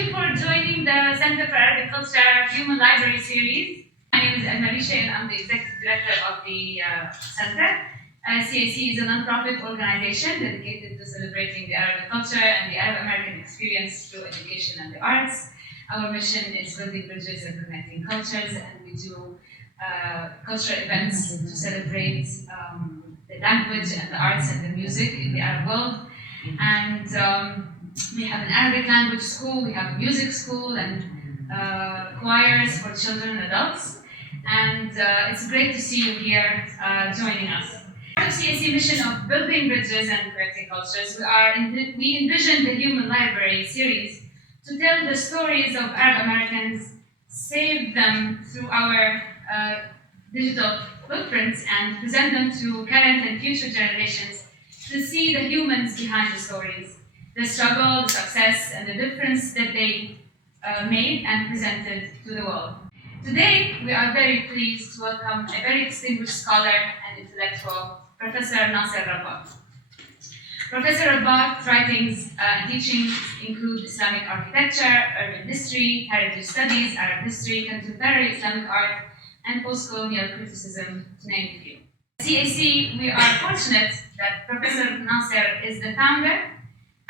you for joining the Center for Arabic Culture Human Library Series. My name is Marisha and I'm the Executive Director of the Center. CAC is a non-profit organization dedicated to celebrating the Arabic culture and the Arab American experience through education and the arts. Our mission is building bridges and connecting cultures, and we do cultural events to celebrate the language and the arts and the music in the Arab world. And we have an Arabic language school, we have a music school, and choirs for children and adults. And it's great to see you here joining us. Part of CAC mission of building bridges and connecting cultures, we envision the Human Library Series to tell the stories of Arab Americans, save them through our digital footprints, and present them to current and future generations to see the humans behind the stories, the struggle, the success, and the difference that they made and presented to the world. Today, we are very pleased to welcome a very distinguished scholar and intellectual, Professor Nasser Rabbat. Professor Rabbat's writings and teachings include Islamic Architecture, Urban History, Heritage Studies, Arab History, Contemporary Islamic Art, and Post-Colonial Criticism, to name a few. At CAC, we are fortunate that Professor Nasser is the founder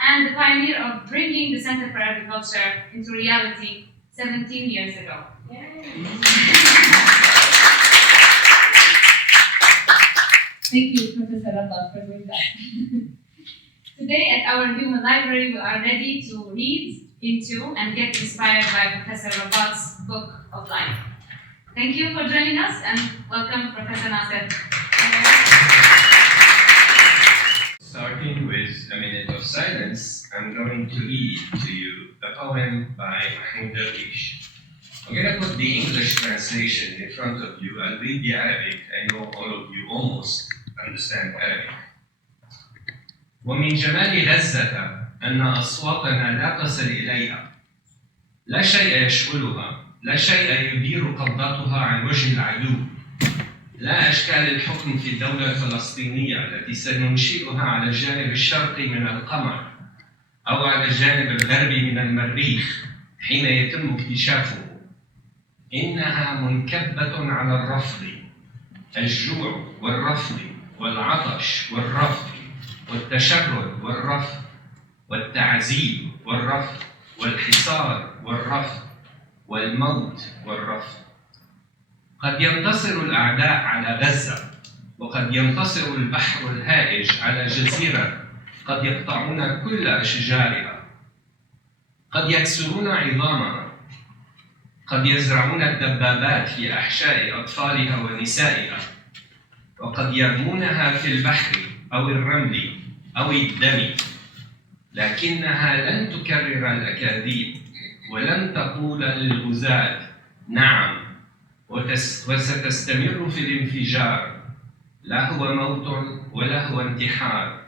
and the pioneer of bringing the Center for Arabic Culture into reality 17 years ago. Thank you, Professor Rabbat, for doing that. Today at our Human Library, we are ready to read into and get inspired by Professor Rabbat's Book of Life. Thank you for joining us, and welcome, Professor Nasser. Starting with a minute of silence, I'm going to read to you a poem by Mahmoud Darwish. I'm going to put the English translation in front of you. I'll read the Arabic. I know all of you almost understand Arabic. ومن جمال غزة أن أصواتنا لا تصل إليها. لا شيء يشغلها، لا شيء يدير قبضتها عن وجه العدو. لا أشكال الحكم في الدولة الفلسطينية التي سننشئها على الجانب الشرقي من القمر أو على الجانب الغربي من المريخ حين يتم اكتشافه. إنها منكبة على الرفض، الجوع والرفض والعطش والرفض والتشرد والرفض والتعذيب والرفض والحصار والرفض والموت والرفض. قد ينتصر الأعداء على غزة، وقد ينتصر البحر الهائج على جزيرة قد يقطعون كل أشجارها، قد يكسرون عظامها، قد يزرعون الدبابات في أحشاء أطفالها ونسائها، وقد يرمونها في البحر أو الرمل أو الدم، لكنها لن تكرر الأكاذيب ولن تقول للغزاة نعم، وستستمر في الانفجار. لا هو موت ولا هو انتحار،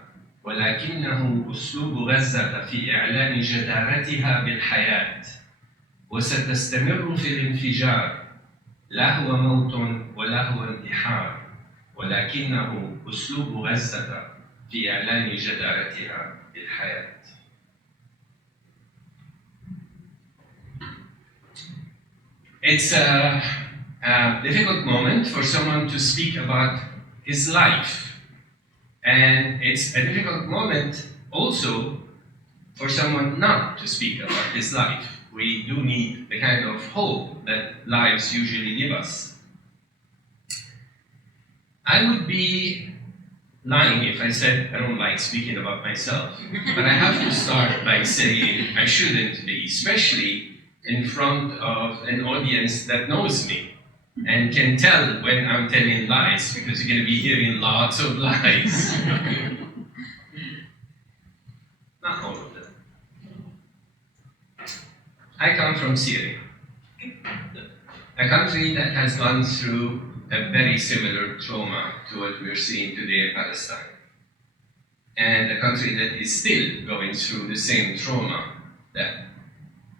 ولكنه أسلوب غزة في إعلان جدارتها بالحياة. وستستمر في الانفجار. لا هو موت ولا هو انتحار، ولكنه أسلوب غزة في إعلان جدارتها بالحياة. It's a difficult moment for someone to speak about his life. And it's a difficult moment also for someone not to speak about his life. We do need the kind of hope that lives usually give us. I would be lying if I said I don't like speaking about myself. But I have to start by saying I shouldn't be, especially in front of an audience that knows me and can tell when I'm telling lies, because you're going to be hearing lots of lies. Not all of them. I come from Syria, a country that has gone through a very similar trauma to what we're seeing today in Palestine, and a country that is still going through the same trauma that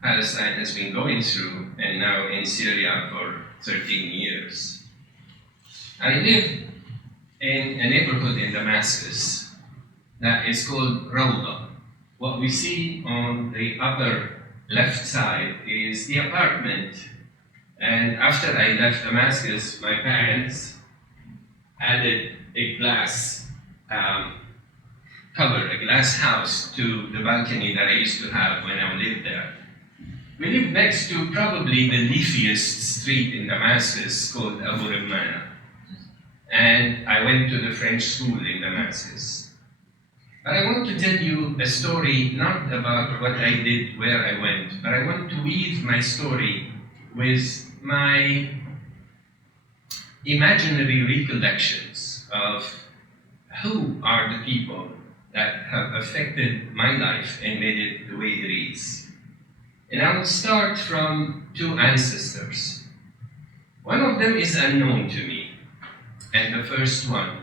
Palestine has been going through, and now in Syria for 13 years. I live in a neighborhood in Damascus that is called Rawda. What we see on the upper left side is the apartment. And after I left Damascus, my parents added a glass cover, a glass house to the balcony that I used to have when I lived there. We lived next to probably the leafiest street in Damascus called Abu Rammana. And I went to the French school in Damascus. But I want to tell you a story not about what I did, where I went, but I want to weave my story with my imaginary recollections of who are the people that have affected my life and made it the way it is. And I will start from two ancestors. One of them is unknown to me, and the first one.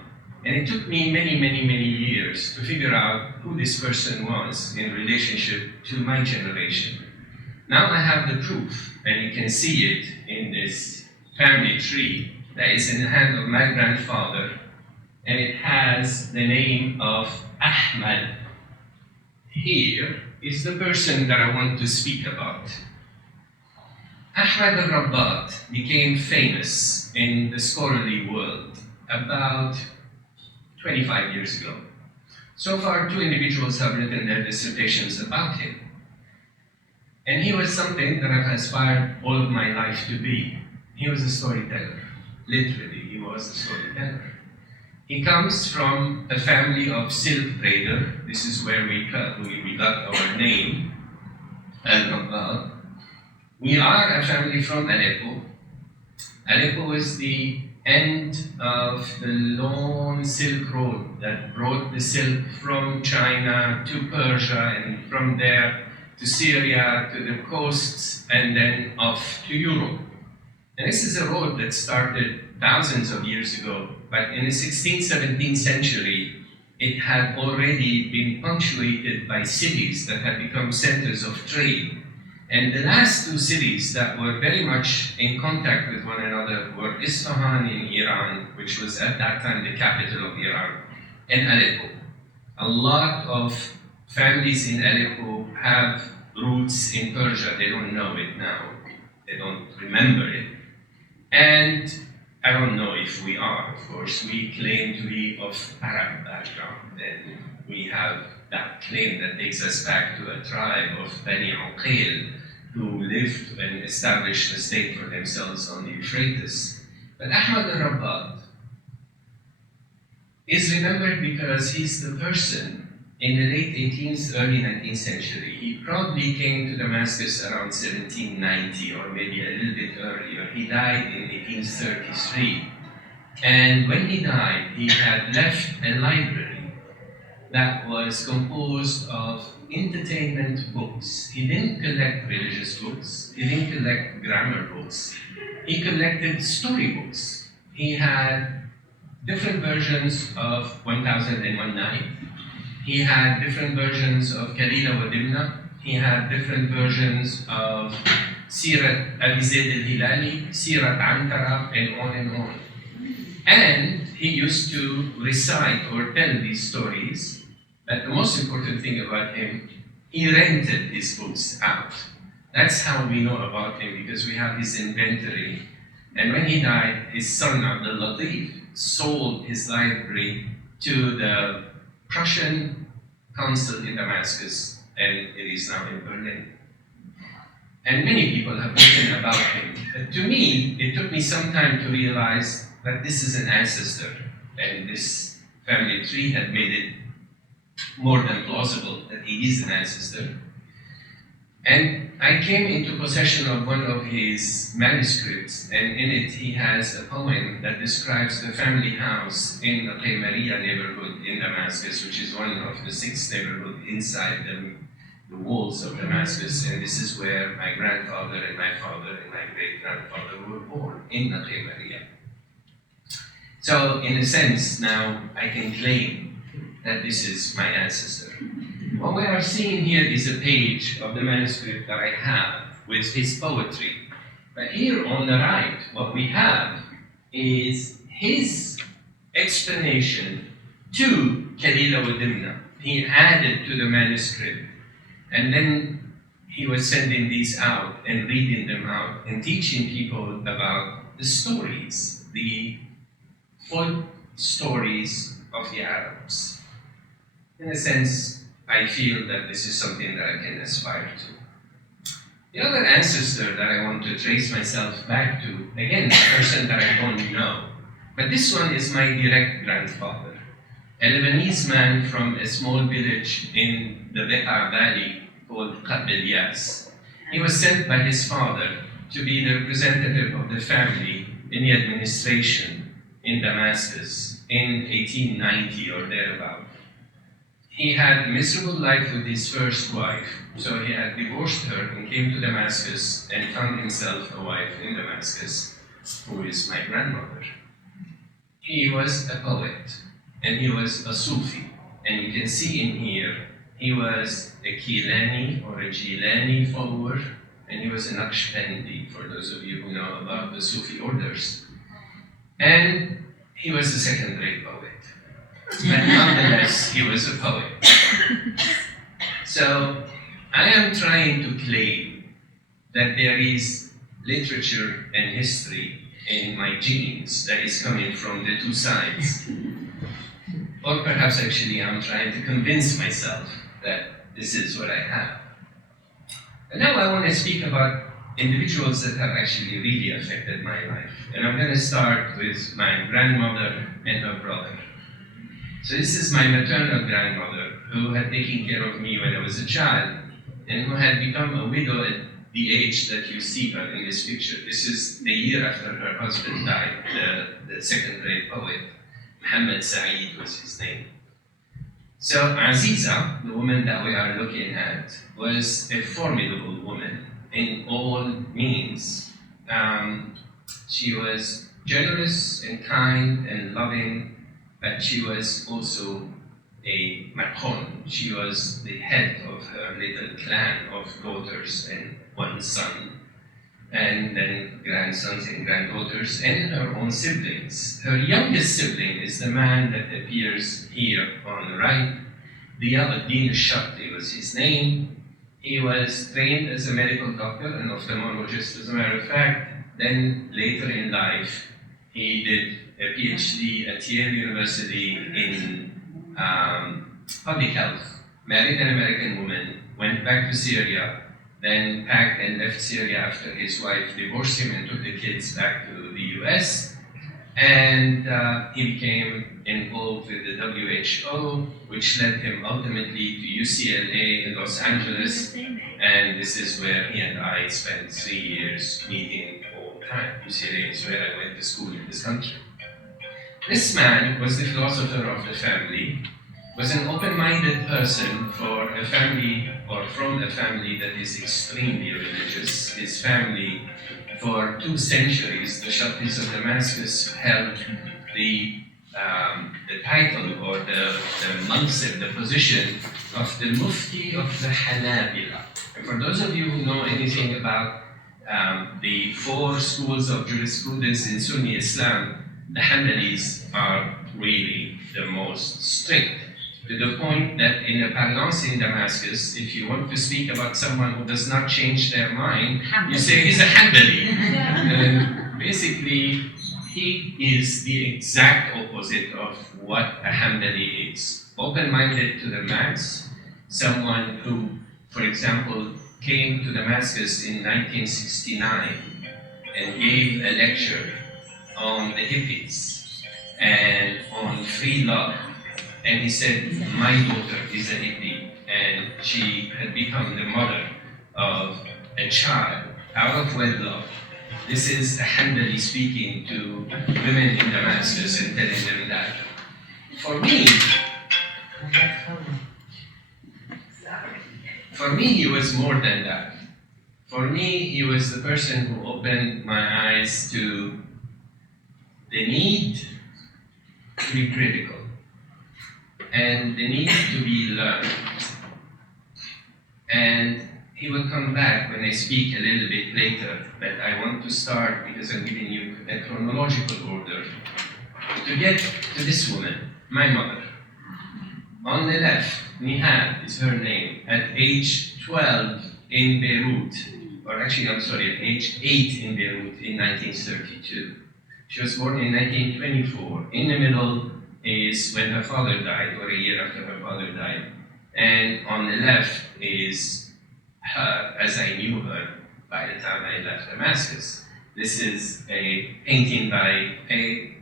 And it took me many years to figure out who this person was in relationship to my generation. Now I have the proof, and you can see it in this family tree that is in the hand of my grandfather, and it has the name of Ahmad. Here is the person that I want to speak about. Ahmad Rabbat became famous in the scholarly world about 25 years ago. So far, two individuals have written their dissertations about him. And he was something that I've aspired all of my life to be. He was a storyteller. Literally, he was a storyteller. He comes from a family of silk trader. This is where we got our name, Al-Rabbat. We are a family from Aleppo. Aleppo is the end of the long Silk Road that brought the silk from China to Persia, and from there to Syria, to the coasts, and then off to Europe. And this is a road that started thousands of years ago, but in the 16th, 17th century, it had already been punctuated by cities that had become centers of trade. And the last two cities that were very much in contact with one another were Isfahan in Iran, which was at that time the capital of Iran, and Aleppo. A lot of families in Aleppo have roots in Persia. They don't know it now. They don't remember it. And I don't know if we are, of course. We claim to be of Arab background, and we have that claim that takes us back to a tribe of Bani Uqayl, who lived and established a state for themselves on the Euphrates. But Ahmad al-Rabbat is remembered because he's the person in the late 18th, early 19th century. He probably came to Damascus around 1790 or maybe a little bit earlier. He died in 1833. And when he died, he had left a library that was composed of entertainment books. He didn't collect religious books. He didn't collect grammar books. He collected storybooks. He had different versions of 1001 Night. He had different versions of Kalila wa Dimna. He had different versions of Sirat Abi Zayd al-Hilali, Sirat Ankara, and on and on. And he used to recite or tell these stories. But the most important thing about him, he rented his books out. That's how we know about him, because we have his inventory. And when he died, his son Abdul Latif sold his library to the Prussian consul in Damascus, and it is now in Berlin. And many people have written about him. But to me, it took me some time to realize that this is an ancestor, and this family tree had made it more than plausible that he is an ancestor. And I came into possession of one of his manuscripts, and in it he has a poem that describes the family house in the Qimariya neighborhood in Damascus, which is one of the 6 neighborhoods inside the walls of Damascus. And this is where my grandfather and my father and my great-grandfather were born, in the Qimariya. So in a sense, now I can claim that this is my ancestor. What we are seeing here is a page of the manuscript that I have with his poetry. But here on the right, what we have is his explanation to Kalila wa Dimna. He added to the manuscript. And then he was sending these out and reading them out and teaching people about the stories, the folk stories of the Arabs. In a sense, I feel that this is something that I can aspire to. The other ancestor that I want to trace myself back to, again, a person that I don't know, but this one is my direct grandfather, a Lebanese man from a small village in the Beqa Valley called Qabbelyas. He was sent by his father to be the representative of the family in the administration in Damascus in 1890 or thereabout. He had a miserable life with his first wife, so he had divorced her and came to Damascus and found himself a wife in Damascus, who is my grandmother. He was a poet, and he was a Sufi, and you can see in here, he was a Kilani or a Jilani follower, and he was a Naqshbandi, for those of you who know about the Sufi orders. And he was a second-rate poet. But nonetheless, he was a poet. So, I am trying to claim that there is literature and history in my genes that is coming from the two sides. Or perhaps actually I'm trying to convince myself that this is what I have. And now I want to speak about individuals that have actually really affected my life. And I'm going to start with my grandmother and her brother. So this is my maternal grandmother, who had taken care of me when I was a child, and who had become a widow at the age that you see her in this picture. This is the year after her husband died, the second-rate poet. Muhammad Saeed was his name. So Aziza, the woman that we are looking at, was a formidable woman in all means. She was generous and kind and loving, but she was also a markhon. She was the head of her little clan of daughters and one son, and then grandsons and granddaughters, and her own siblings. Her youngest sibling is the man that appears here on the right. Diyauddin al-Sharti was his name. He was trained as a medical doctor and ophthalmologist, as a matter of fact. Then later in life, he did a PhD at Yale University in public health, married an American woman, went back to Syria, then packed and left Syria after his wife divorced him and took the kids back to the US. And he became involved with the WHO, which led him ultimately to UCLA in Los Angeles. And this is where he and I spent 3 years meeting all the time. UCLA is where I went to school in this country. This man was the philosopher of the family, was an open-minded person for a family, or from a family that is extremely religious. His family, for 2 centuries, the Shartis of Damascus held the title or the mansib, the position of the Mufti of the Hanabila. And for those of you who know anything about the 4 schools of jurisprudence in Sunni Islam, the Hanbalis are really the most strict, to the point that in the parlance in Damascus, if you want to speak about someone who does not change their mind, you say he's a Hanbali. And basically, he is the exact opposite of what a Hanbali is. Open-minded to the max, someone who, for example, came to Damascus in 1969 and gave a lecture on the hippies and on free love. And he said, my daughter is a hippie, and she had become the mother of a child out of wedlock. This is a Hanbali speaking to women in Damascus and telling them that. For me, he was more than that. For me, he was the person who opened my eyes to the need to be critical and the need to be learned. And he will come back when I speak a little bit later, but I want to start, because I'm giving you a chronological order, to get to this woman, my mother. On the left, Nihal is her name. At age 12, in Beirut, or actually, I'm sorry, at age 8 in Beirut in 1932. She was born in 1924. In the middle is when her father died, or a year after her father died. And on the left is her, as I knew her by the time I left Damascus. This is a painting by a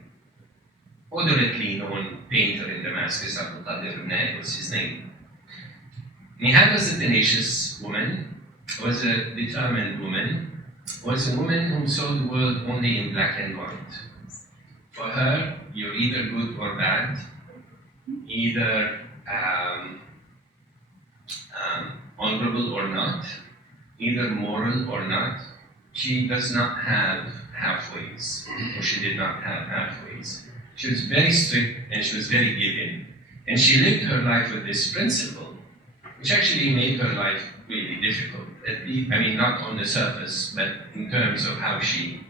moderately known painter in Damascus, Abu Qadir Ibn was his name. Nihal was a tenacious woman, was a determined woman, was a woman who saw the world only in black and white. For her, you're either good or bad, either honorable or not, either moral or not. She does not have halfways, or she did not have halfways. She was very strict and she was very giving. And she lived her life with this principle, which actually made her life really difficult. I mean, not on the surface, but in terms of how she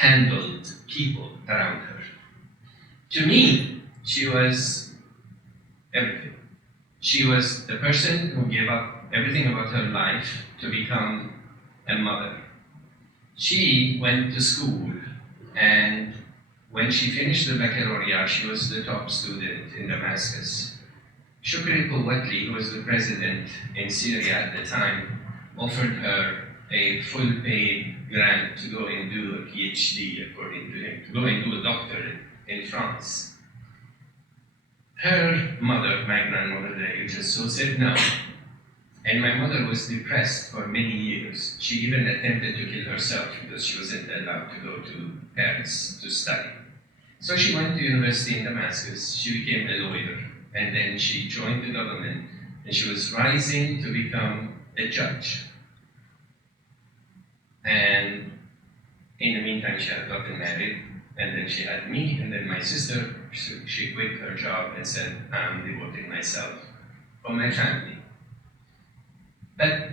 handled people around her. To me, she was everything. She was the person who gave up everything about her life to become a mother. She went to school, and when she finished the baccalaureate, she was the top student in Damascus. Shukri Quwwatli, who was the president in Syria at the time, offered her a full-paid grant to go and do a PhD, according to him, to go and do a doctorate in France. Her mother, my grandmother, the HSO, said no. And my mother was depressed for many years. She even attempted to kill herself because she wasn't allowed to go to Paris to study. So she went to university in Damascus. She became a lawyer. And then she joined the government. And she was rising to become a judge. And in the meantime, she had gotten married. And then she had me, and then my sister. She quit her job and said, I'm devoting myself for my family. But it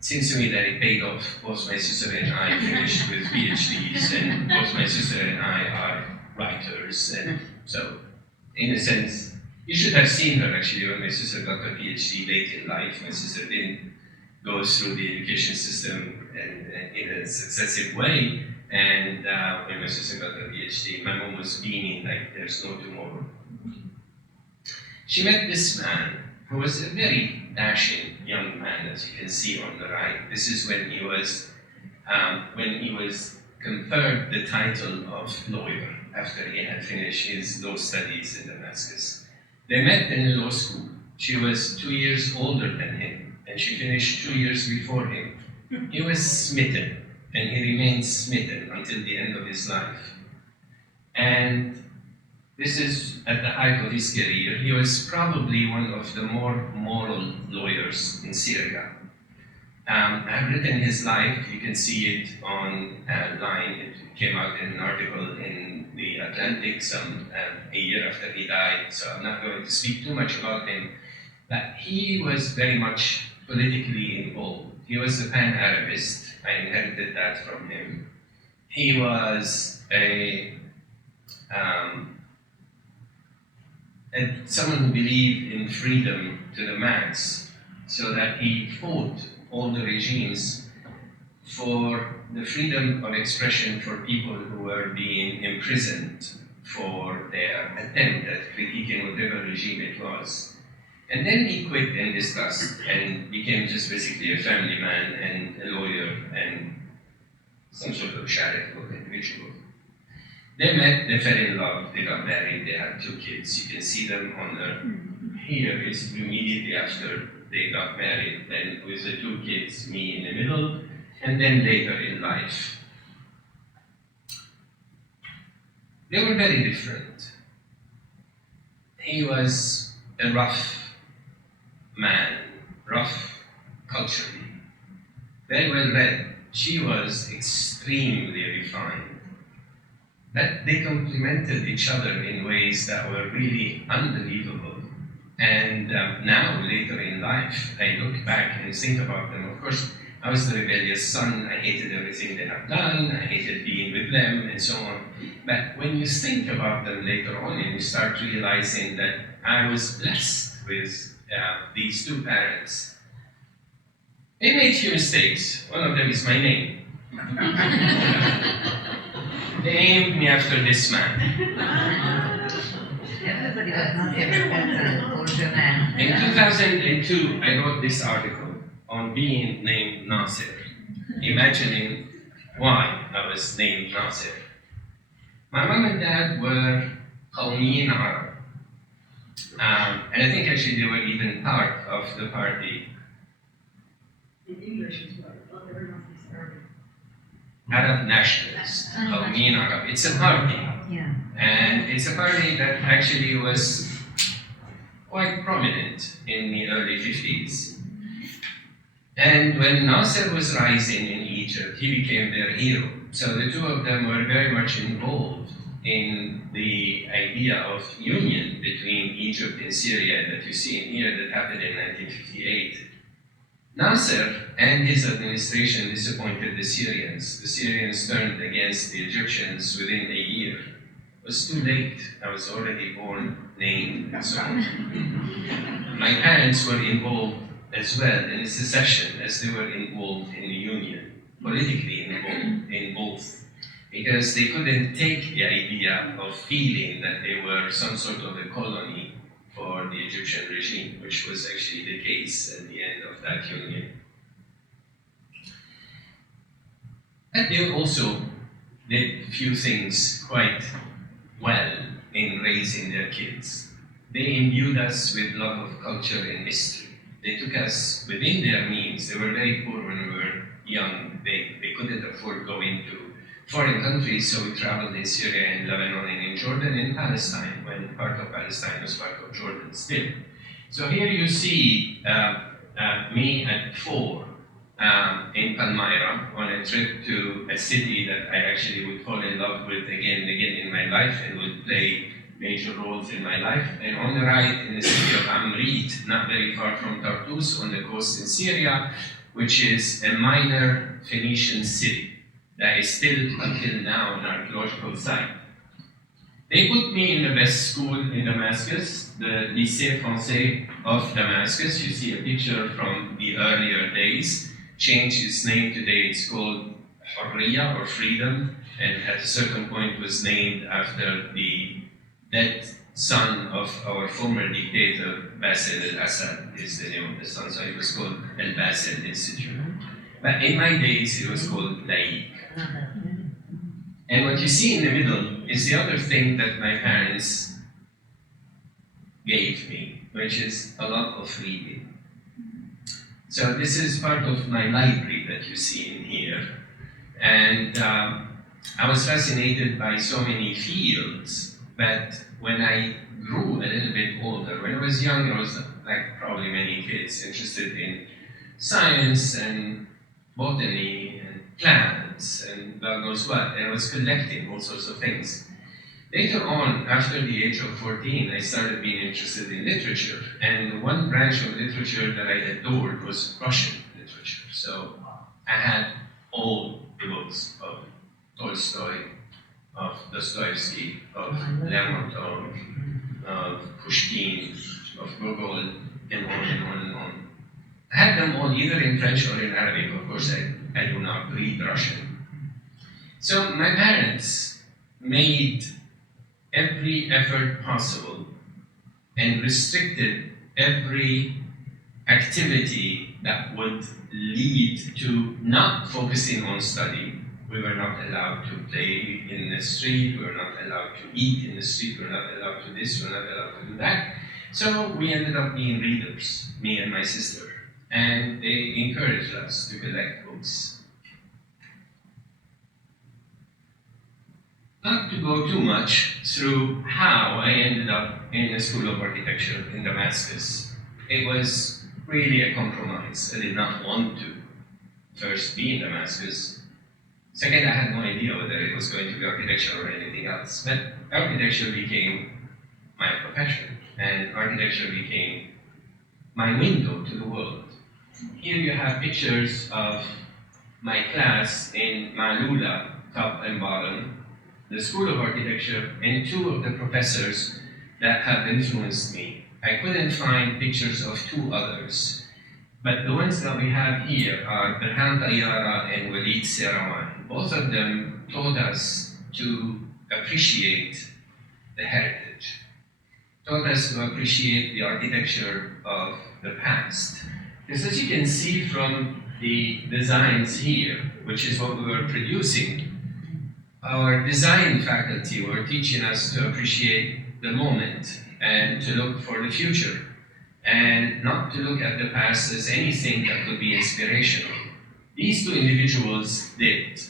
seems to me that it paid off. Both my sister and I finished with PhDs, and both my sister and I are writers. And so, in a sense, you should have seen her actually when my sister got her PhD late in life. My sister didn't go through the education system in a successive way. And when my sister got her PhD, my mom was beaming like there's no tomorrow. She met this man who was a very dashing young man, as you can see on the right. This is when he was conferred the title of lawyer after he had finished his law studies in Damascus. They met in a law school. She was 2 years older than him, and she finished 2 years before him. He was smitten, and he remained smitten until the end of his life. And this is at the height of his career. He was probably one of the more moral lawyers in Syria. I've written his life. You can see it online. It came out in an article in the Atlantic a year after he died, so I'm not going to speak too much about him. But he was very much politically involved. He was a pan-Arabist. I inherited that from him. He was someone who believed in freedom to the max, so that he fought all the regimes for the freedom of expression for people who were being imprisoned for their attempt at critiquing whatever regime it was. And then he quit in disgust and became just basically a family man and a lawyer and some sort of charitable individual. They met, they fell in love, they got married, they had 2 kids. You can see them on the, here is immediately after they got married, then with the 2 kids, me in the middle, and then later in life. They were very different. He was a rough man, rough culturally, very well read. She was extremely refined. But they complemented each other in ways that were really unbelievable. And now, later in life, I look back and think about them. Of course, I was the rebellious son. I hated everything they had done. I hated being with them, and so on. But when you think about them later on, and you start realizing that I was blessed with these 2 parents They made few mistakes. One of them is my name. They named me after this man. Everybody was not ever older man. In 2002, I wrote this article on being named Nasser, imagining why I was named Nasser. My mom and dad were Qawmiyin Arab. And I think actually they were even part of the party. In English as well. Oh, they were not this Arabic. Arab nationalists, Qawmiyin Arab. It's a party. Yeah. And it's a party that actually was quite prominent in the early 50s. And when Nasser was rising in Egypt, he became their hero. So the two of them were very much involved in the idea of union between Egypt and Syria that you see in here that happened in 1958. Nasser and his administration disappointed the Syrians. The Syrians turned against the Egyptians within a year. It was too late. I was already born, named, and so on. My parents were involved as well in the secession as they were involved in the union, politically involved in both, because they couldn't take the idea of feeling that they were some sort of a colony for the Egyptian regime, which was actually the case at the end of that union. And they also did a few things quite well in raising their kids. They imbued us with a lot of culture and history. They took us within their means. They were very poor when we were young. They couldn't afford going to foreign countries, so we traveled in Syria and Lebanon and in Jordan and Palestine, when part of Palestine was part of Jordan still. So here you see me at 4 in Palmyra on a trip to a city that I actually would fall in love with again and again in my life and would play major roles in my life. And on the right in the city of Amrit, not very far from Tartus on the coast in Syria, which is a minor Phoenician city that is still until now an archaeological site. They put me in the best school in Damascus, the Lycée Français of Damascus. You see a picture from the earlier days. Changed its name today, it's called Hurriya or Freedom, and at a certain point was named after the dead son of our former dictator, Bashar al-Assad is the name of the son, so it was called Al-Bashar Institute. But in my days, it was called Laik. And what you see in the middle is the other thing that my parents gave me, which is a lot of reading. So this is part of my library that you see in here. And I was fascinated by so many fields, but when I grew a little bit older, when I was young, I was like probably many kids, interested in science and botany and plants and God knows what, and I was collecting all sorts of things. Later on, after the age of 14, I started being interested in literature, and one branch of literature that I adored was Russian literature. So I had all the books of Tolstoy, of Dostoevsky, of Lermontov, of Pushkin, of Gogol, and on and on and on. I had them all either in French or in Arabic. Of course, I do not read Russian. So my parents made every effort possible and restricted every activity that would lead to not focusing on study. We were not allowed to play in the street, we were not allowed to eat in the street, we were not allowed to this, we were not allowed to do that. So we ended up being readers, me and my sister, and they encouraged us to collect books. Not to go too much through how I ended up in the School of Architecture in Damascus. It was really a compromise. I did not want to first be in Damascus. Second, I had no idea whether it was going to be architecture or anything else. But architecture became my profession, and architecture became my window to the world. Here you have pictures of my class in Malula, top and bottom, the School of Architecture, and two of the professors that have influenced me. I couldn't find pictures of two others. But the ones that we have here are Burhan Tayyara and Walid Serawan. Both of them taught us to appreciate the heritage, taught us to appreciate the architecture of the past. Because as you can see from the designs here, which is what we were producing, our design faculty were teaching us to appreciate the moment and to look for the future, and not to look at the past as anything that could be inspirational. These two individuals did.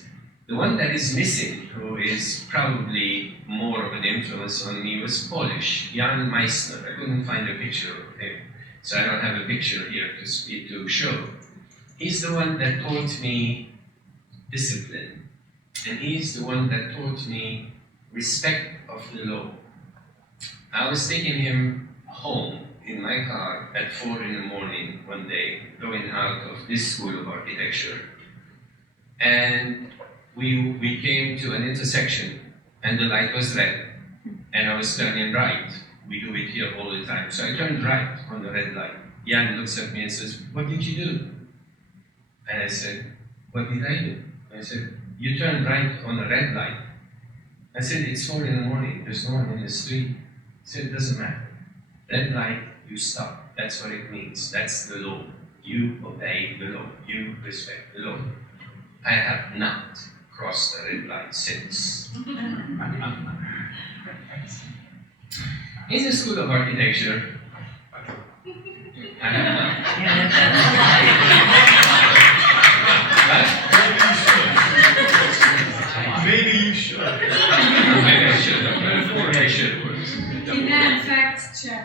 The one that is missing, who is probably more of an influence on me, was Polish, Jan Meissner. I couldn't find a picture of him, so I don't have a picture here to show. He's the one that taught me discipline, and he's the one that taught me respect of the law. I was taking him home in my car at 4 in the morning one day, going out of this school of architecture. And we came to an intersection, and the light was red, and I was turning right. We do it here all the time. So I turned right on the red light. Jan looks at me and says, "What did you do?" And I said, "What did I do?" I said, "You turned right on a red light." I said, "It's 4 in the morning, there's no one in the street." He said, "It doesn't matter. Red light, you stop. That's what it means. That's the law. You obey the law. You respect the law." I have not crossed the red light since. In the School of Architecture, I have not. Maybe you should. Maybe I should. Maybe I should. Demand fact check.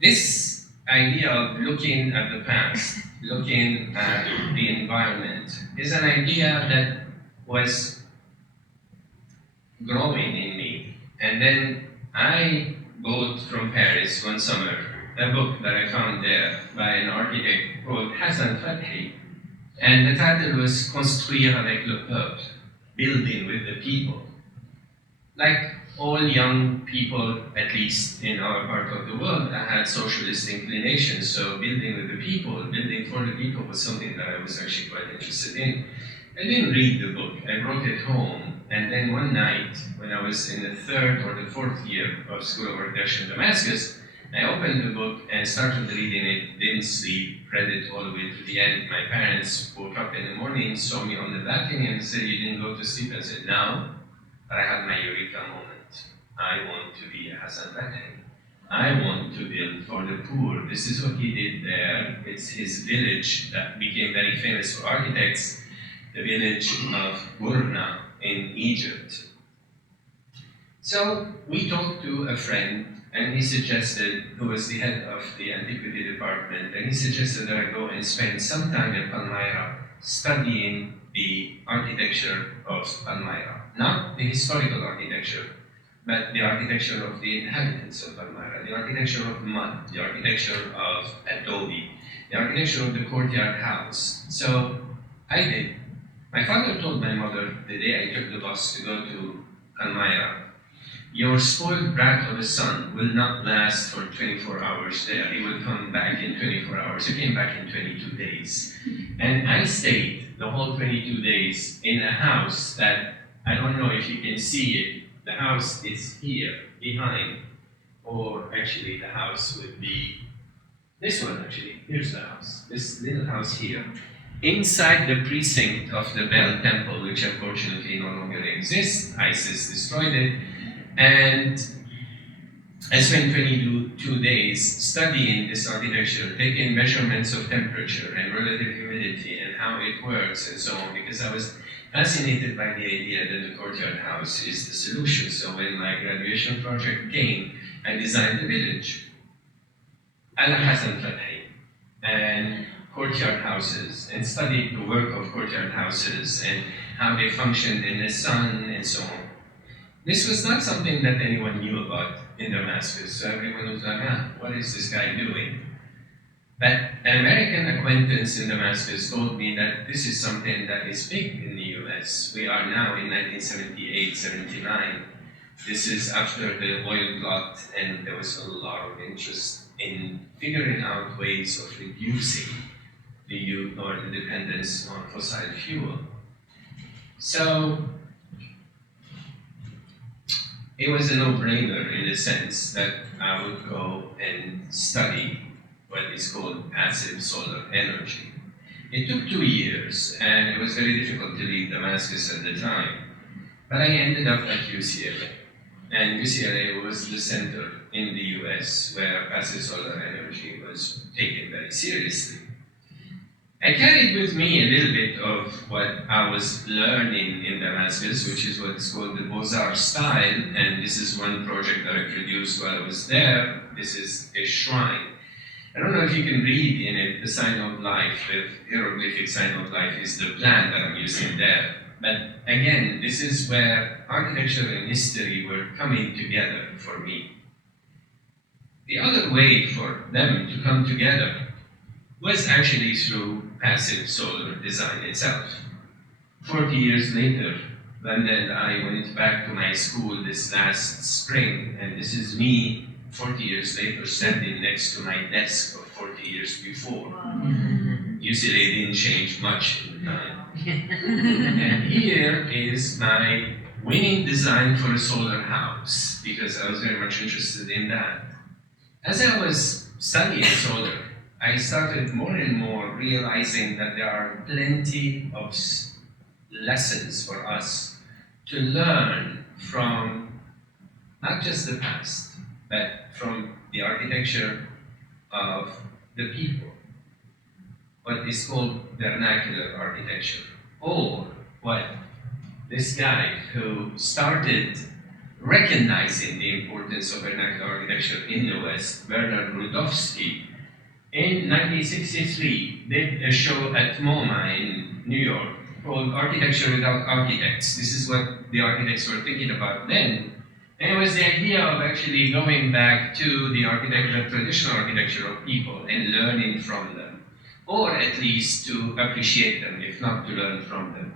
This idea of looking at the past, looking at the environment, is an idea that was growing in me. And then I bought from Paris one summer a book that I found there by an architect called Hassan Fathi. And the title was Construire avec le peuple, building with the people. Like all young people, at least in our part of the world, I had socialist inclinations, so building with the people, building for the people was something that I was actually quite interested in. I didn't read the book, I brought it home, and then one night, when I was in the 3rd or the 4th year of School of Architecture in Damascus, I opened the book and started reading it, didn't sleep, read it all the way to the end. My parents woke up in the morning, saw me on the balcony and said, "You didn't go to sleep?" I said, "No, but I had my eureka moment. I want to be a Hassan Fathi. I want to build for the poor." This is what he did there. It's his village that became very famous for architects, the village of Gurna in Egypt. So we talked to a friend, and he suggested, who was the head of the antiquity department, and he suggested that I go and spend some time in Palmyra studying the architecture of Palmyra. Not the historical architecture, but the architecture of the inhabitants of Palmyra, the architecture of mud, the architecture of adobe, the architecture of the courtyard house. So I did. My father told my mother the day I took the bus to go to Palmyra, "Your spoiled brat of a son will not last for 24 hours there. He will come back in 24 hours. He came back in 22 days. And I stayed the whole 22 days in a house that, I don't know if you can see it, the house is here, behind, or actually the house would be this one actually. Here's the house, this little house here. Inside the precinct of the Bell Temple, which unfortunately no longer exists, ISIS destroyed it. And I spent 22 days studying this architecture, taking measurements of temperature and relative humidity and how it works and so on, because I was fascinated by the idea that the courtyard house is the solution. So when my graduation project came, I designed the village, Ala Hassan Fathi, and courtyard houses, and studied the work of courtyard houses and how they functioned in the sun and so on. This was not something that anyone knew about in Damascus, so everyone was like, what is this guy doing? But an American acquaintance in Damascus told me that this is something that is big in the US. We are now in 1978, 79. This is after the oil glut, and there was a lot of interest in figuring out ways of reducing the use or the dependence on fossil fuel. So it was a no-brainer in the sense that I would go and study what is called passive solar energy. It took 2 years, and it was very difficult to leave Damascus at the time. But I ended up at UCLA. And UCLA was the center in the US where passive solar energy was taken very seriously. I carried with me a little bit of what I was learning in Damascus, which is what's called the Beaux-Arts style, and this is one project that I produced while I was there. This is a shrine. I don't know if you can read in it the sign of life. The hieroglyphic sign of life is the plan that I'm using there. But again, this is where architecture and history were coming together for me. The other way for them to come together was actually through passive solar design itself. 40 years later, Wanda and I went back to my school this last spring, and this is me 40 years later standing next to my desk of 40 years before. UCLA didn't change much in the time. And here is my winning design for a solar house, because I was very much interested in that. As I was studying solar, I started more and more realizing that there are plenty of lessons for us to learn from not just the past, but from the architecture of the people. What is called vernacular architecture, or what this guy who started recognizing the importance of vernacular architecture in the West, Werner Rudowski, in 1963 did a show at MoMA in New York called Architecture Without Architects. This is what the architects were thinking about then. And it was the idea of actually going back to the architecture, traditional architecture of people and learning from them, or at least to appreciate them, if not to learn from them.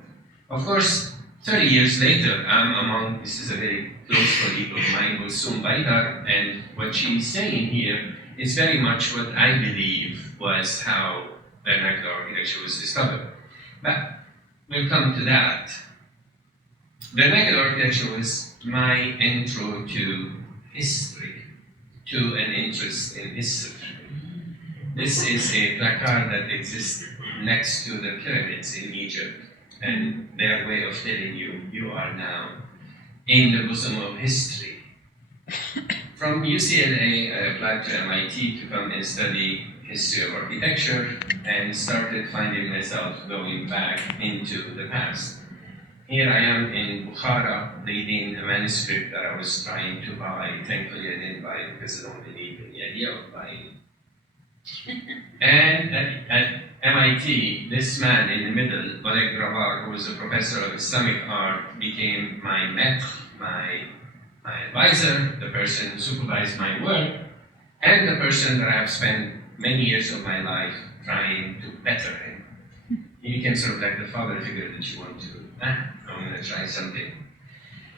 Of course, 30 years later, I'm among, this is a very close colleague of mine, Gulsum Baydar, and what she's saying here is very much what I believe was how vernacular architecture was discovered. But we'll come to that. Vernacular architecture was my intro to history, to an interest in history. This is a placard that exists next to the pyramids in Egypt, and their way of telling you, you are now in the bosom of history. From UCLA, I applied to MIT to come and study history of architecture, and started finding myself going back into the past. Here I am in Bukhara reading a manuscript that I was trying to buy. Thankfully I didn't buy it because I don't believe in the idea of buying. And at MIT, this man in the middle, Aga Khan Program, who was a professor of Islamic art, became my maître, my advisor, the person who supervised my work, and the person that I have spent many years of my life trying to better him. He became sort of like the father figure that you want to, I'm going to try something.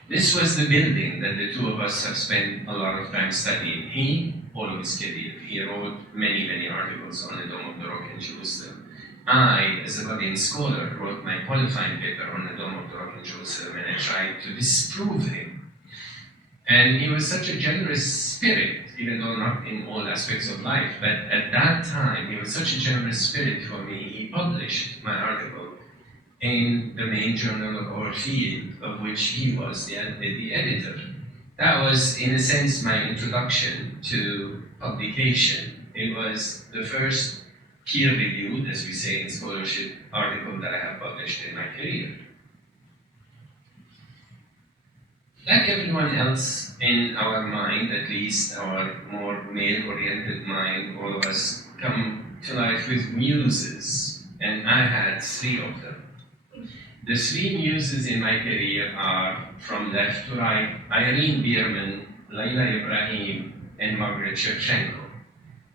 This was the building that the two of us have spent a lot of time studying. He, all of his career, he wrote many, many articles on the Dome of the Rock in Jerusalem. I, as a Babylonian scholar, wrote my qualifying paper on the Dome of the Rock in Jerusalem, and I tried to disprove him. And he was such a generous spirit, even though not in all aspects of life, but at that time, he was such a generous spirit for me. He published my article in the main journal of our field, of which he was the editor. That was, in a sense, my introduction to publication. It was the first peer-reviewed, as we say in scholarship, article that I have published in my career. Like everyone else in our mind, at least our more male-oriented mind, all of us come to life with muses, and I had 3 of them. The 3 muses in my career are, from left to right, Irene Bierman, Laila Ibrahim, and Margaret Shevchenko.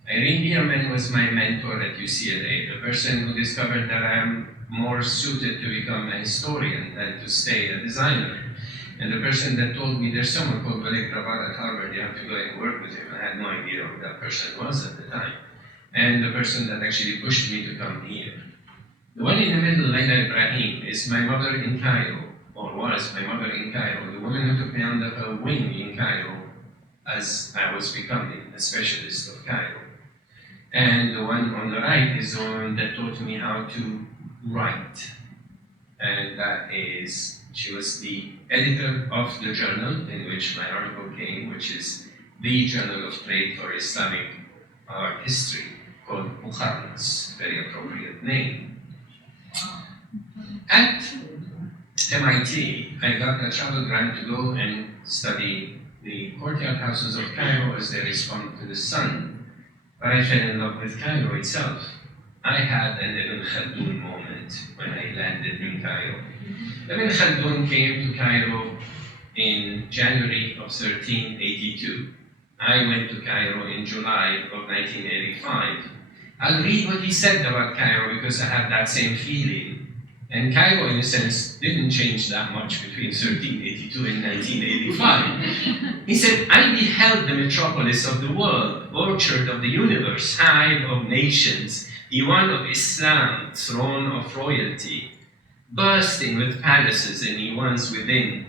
Irene Bierman was my mentor at UCLA, the person who discovered that I am more suited to become a historian than to stay a designer. And the person that told me there's someone called Aga Khan Program at Harvard, you have to go and work with him. I had no idea who that person was at the time. And the person that actually pushed me to come here. The one in the middle, Layla Ibrahim, is my mother in Cairo, or was my mother in Cairo, the woman who took me under her wing in Cairo as I was becoming a specialist of Cairo. And the one on the right is the one that taught me how to write. And that is, she was the editor of the journal in which my article came, which is the Journal of Trade for Islamic Art History, called Mukharnas, very appropriate name. At MIT, I got a travel grant to go and study the courtyard houses of Cairo as they respond to the sun. But I fell in love with Cairo itself. I had an Ibn Khaldun moment when I landed in Cairo. Ibn Khaldun came to Cairo in January of 1382. I went to Cairo in July of 1985. I'll read what he said about Cairo because I have that same feeling. And Cairo, in a sense, didn't change that much between 1382 and 1985. He said, I beheld the metropolis of the world, orchard of the universe, hive of nations, Diwan of Islam, throne of royalty, bursting with palaces and Iwans within,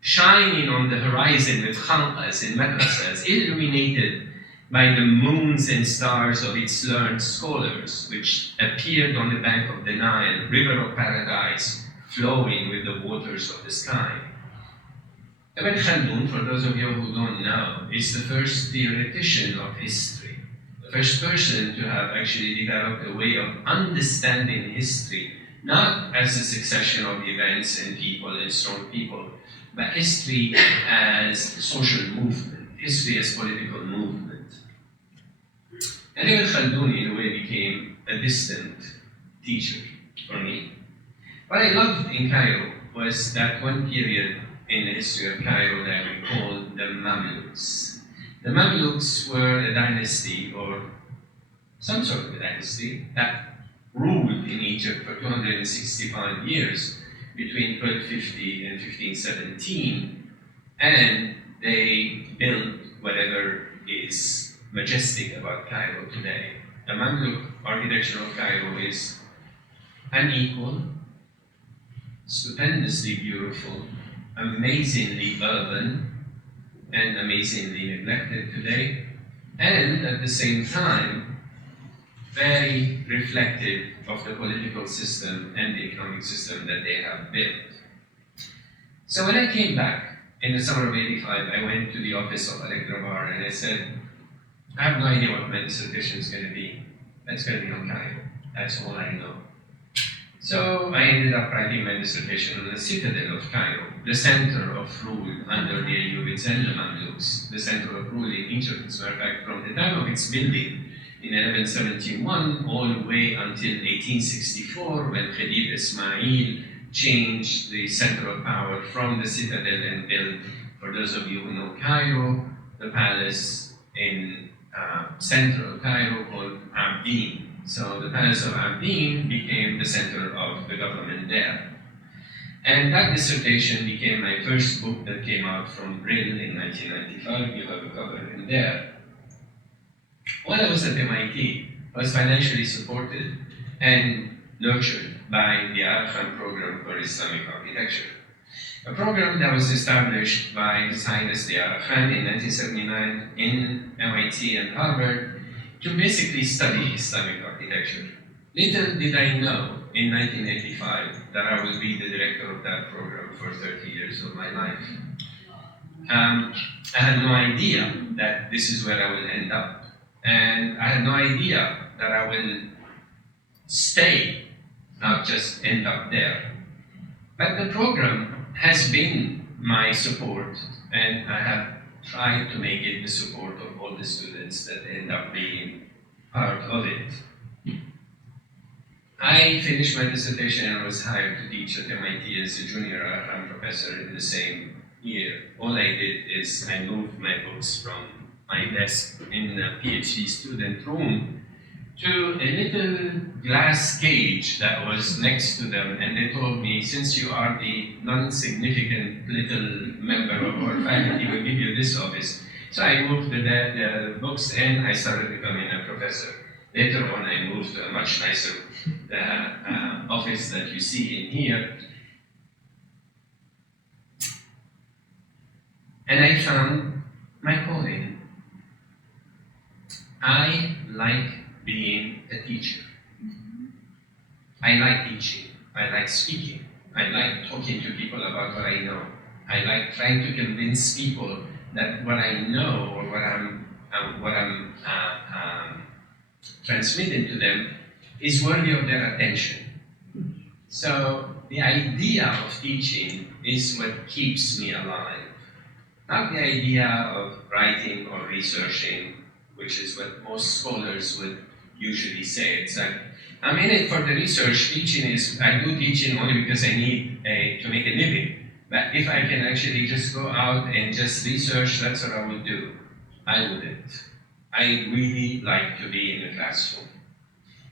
shining on the horizon with khanqas and madrasas, illuminated by the moons and stars of its learned scholars, which appeared on the bank of the Nile, river of paradise, flowing with the waters of the sky. Ibn Khaldun, for those of you who don't know, is the first theoretician of history, the first person to have actually developed a way of understanding history, not as a succession of events and people and strong people, but history as social movement, history as political movement. And Ibn Khaldun, in a way, became a distant teacher for me. What I loved in Cairo was that one period in the history of Cairo that we call the Mamluks. The Mamluks were a dynasty, or some sort of a dynasty, that ruled in Egypt for 265 years, between 1250 and 1517, and they built whatever is majestic about Cairo today. The Mamluk architecture of Cairo is unequal, stupendously beautiful, amazingly urban, and amazingly neglected today, and at the same time, very reflective of the political system and the economic system that they have built. So when I came back in the summer of '85, I went to the office of Aga Khan and I said, I have no idea what my dissertation is going to be. It's going to be on Cairo. That's all I know. So I ended up writing my dissertation on the citadel of Cairo, the center of rule under the Ayyubids and the Mamluks, the center of rule in Egypt, as a matter of fact, from the time of its building in 1171 all the way until 1864, when Khalid Ismail changed the center of power from the citadel and built, for those of you who know Cairo, the palace in central Cairo called Abdin. So the palace of Abdin became the center of the government there. And that dissertation became my first book that came out from Brill in 1995. You have a cover in there. While I was at MIT, I was financially supported and nurtured by the Aga Khan Program for Islamic Architecture, a program that was established by His Highness the Aga Khan in 1979 in MIT and Harvard to basically study Islamic architecture. Little did I know in 1985 that I will be the director of that program for 30 years of my life. I had no idea that this is where I will end up. And I had no idea that I will stay, not just end up there. But the program has been my support, and I have tried to make it the support of all the students that end up being part of it. I finished my dissertation and was hired to teach at MIT as a junior Aga Khan professor in the same year. All I did is I moved my books from my desk in the PhD student room to a little glass cage that was next to them, and they told me, since you are the non-significant little member of our faculty, we'll give you this office. So I moved the books and I started becoming a professor. Later on, I moved to a much nicer office that you see in here. And I found my calling. I like being a teacher. I like teaching. I like speaking. I like talking to people about what I know. I like trying to convince people that what I know or what I'm transmitting to them is worthy of their attention. So the idea of teaching is what keeps me alive. Not the idea of writing or researching, which is what most scholars would usually say. It's like, I'm in it for the research. Teaching is, I do teaching only because I need to make a living. But if I can actually just go out and just research, that's what I would do. I wouldn't. I really like to be in a classroom.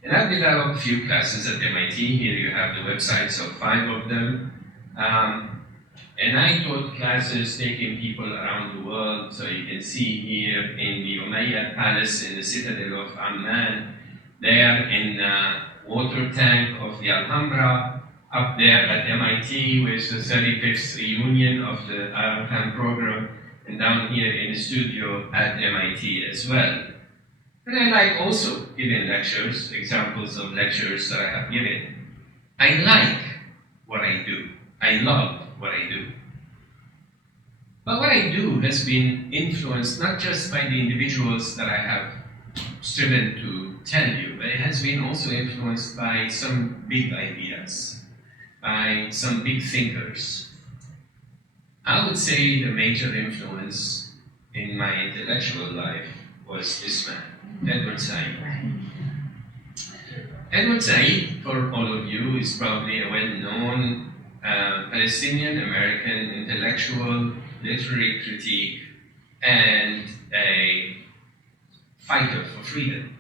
And I've developed a few classes at MIT. Here you have the websites of 5 of them. And I taught classes taking people around the world. So you can see here in the Umayyad Palace in the citadel of Amman, there in the water tank of the Alhambra, up there at MIT with the 35th reunion of the Aga Khan Program, and down here in the studio at MIT as well. And I like also giving lectures, examples of lectures that I have given. I like what I do. I love what I do. But what I do has been influenced not just by the individuals that I have striven to tell you, but it has been also influenced by some big ideas, by some big thinkers. I would say the major influence in my intellectual life was this man, Edward Said. Edward Said, for all of you, is probably a well-known Palestinian-American intellectual, literary critique, and a fighter for freedom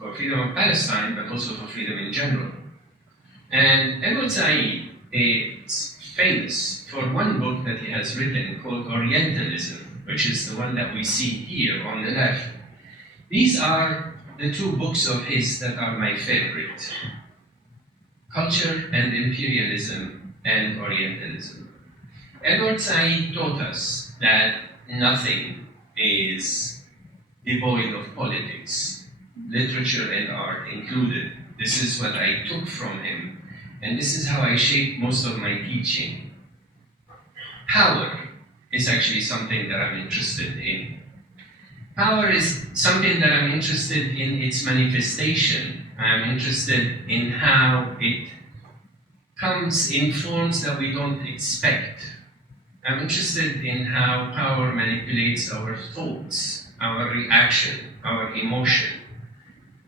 of Palestine, but also for freedom in general. And Edward Said is famous for one book that he has written called Orientalism, which is the one that we see here on the left. These are the 2 books of his that are my favorite: Culture and Imperialism and Orientalism. Edward Said taught us that nothing is devoid of politics, literature and art included. This is what I took from him, and this is how I shaped most of my teaching. Power is actually something that I'm interested in. Power is something that I'm interested in its manifestation. I'm interested in how it comes in forms that we don't expect. I'm interested in how power manipulates our thoughts, our reaction, our emotion,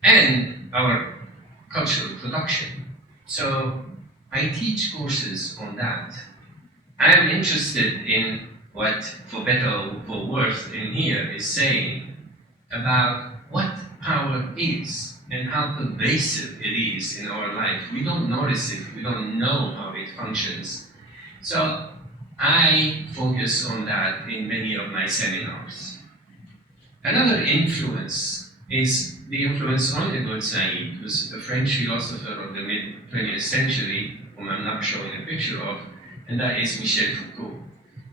and our cultural production. So I teach courses on that. I am interested in what, for better or for worse, in here is saying about what power is and how pervasive it is in our life. We don't notice it, we don't know how it functions. So I focus on that in many of my seminars. Another influence is the influence on Edward Said, who's a French philosopher of the mid-20th century, whom I'm not showing a picture of, and that is Michel Foucault.